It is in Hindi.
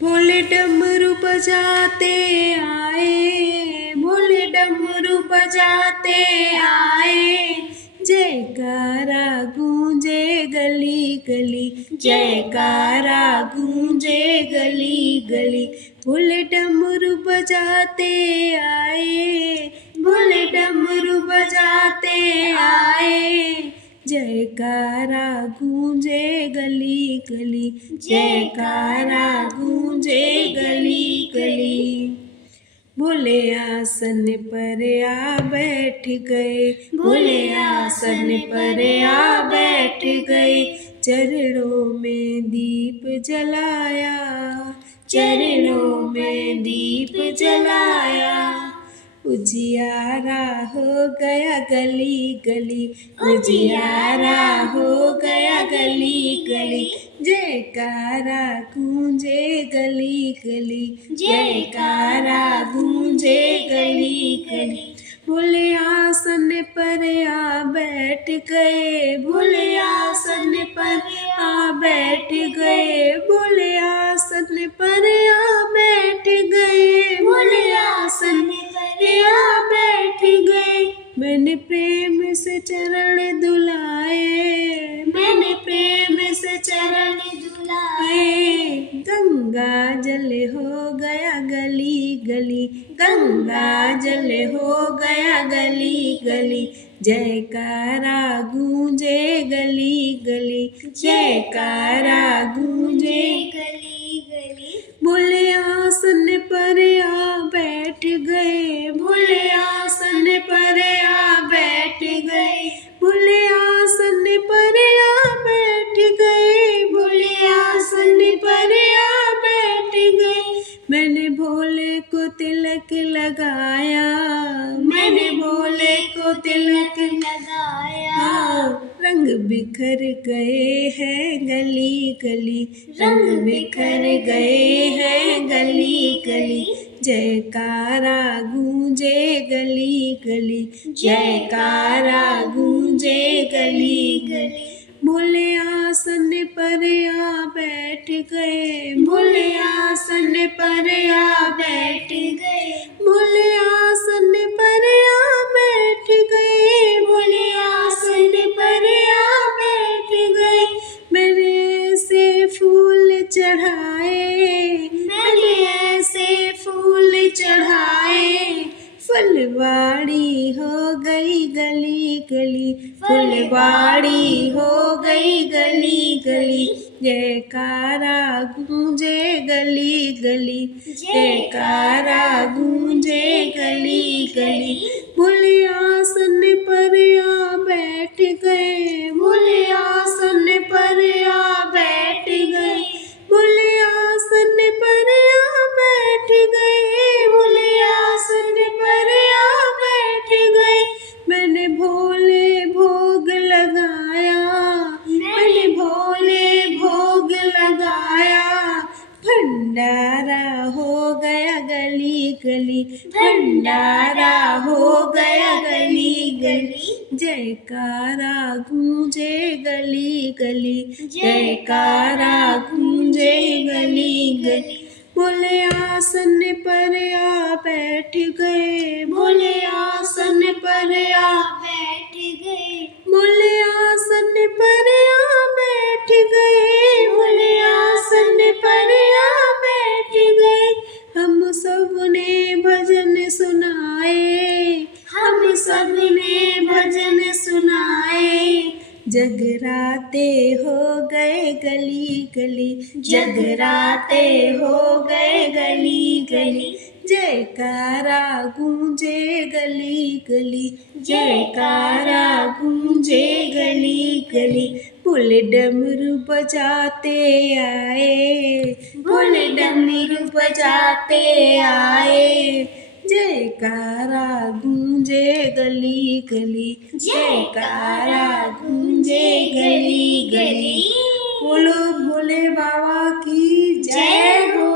भोले डमरू बजाते आए, भोले डमरू बजाते आए, जयकारा गूंजे गली गली, जयकारा गूंजे गली गली। भोले डमरू बजाते आए, भोले डमरू बजाते आए, जयकारा गूंजे गली गली, जयकारा गूंजे गली गली। भोले आसन पर आ बैठ गए, भोले आसन पर आ बैठ गए, चरणों में दीप जलाया, चरणों में दीप जलाया। उजियारा हो गया गली गली, उजियारा हो गया गली गली, जयकारा गूंजे गली गली, जयकारा गूंजे गली गली। भोले आसन पर आ बैठ गए, भोले आसन पर आ बैठ गए, भोले आसन पर आ बैठ गए, भोले आसन पर आ बैठ गए। मैंने प्रेम से चरण दुलाए, मैंने प्रेम से चरण दुलाए, गंगा जल हो गया गली गली, गंगा जल हो गया गली गली, जयकारा गूंजे गली गली, जयकारा गूंजे गली गली। भोले आसन पर आ बैठ गए, भोले आसन पर आ बैठ गए, भोले आसन पर आ बैठ गए, भोले आसन पर आ बैठ गए। मैंने भोले को तिलक लगाया, मैंने भोले को तिलक लगाया, रंग बिखर गए हैं गली गली, रंग बिखर गए हैं गली गली, जयकारा गूंजे गली गली, जयकारा गूंजे गली गली। भोले आसन पर आ बैठ गए, भोले आसन पर आ बैठ गए, भोले आसन पर आ बैठ गए, भोले आसन पर आ बैठ गए। मैंने ऐसे फूल चढ़ाए, मैंने ऐसे फूल चढ़ाए, फुलवाड़ी हो गई गली गली, फुलवाड़ी हो गई गली गली, जयकारा गूंजे गली गली, जयकारा गूंजे गली गली। भोले आसन पर आ बैठ गए, भोले आसन पर आ बैठ गए, भोले आसन पर आ बैठ गए, भोले आसन पर आ बैठ गए। मैंने भोले भोग लगाया, मैंने भोले भोग लगाया, भंडारा हो गया गली गली, भंडारा हो गया गली गली, जयकारा गूंजे गली गली, जयकारा गूंजे गली गली। भोले आसन पर आ बैठ गए, भोले आसन पर आ बैठ गए, भोले आसन पर आ बैठ गए, भोले आसन पर आ बैठ गए। हम सब ने भजन सुनाए, हम सब ने भजन सुनाए, जगराते हो गए गली गली, जगराते हो गए गली गली, जयकारा गूंजे गली गली, जयकारा गूंजे गली गली। भोले डमरू बजाते आए, भोले डमरू बजाते आए, जयकारा गूंजे गली गली, जयकारा गूंजे गली गली। बोलो भोले बाबा की जय हो।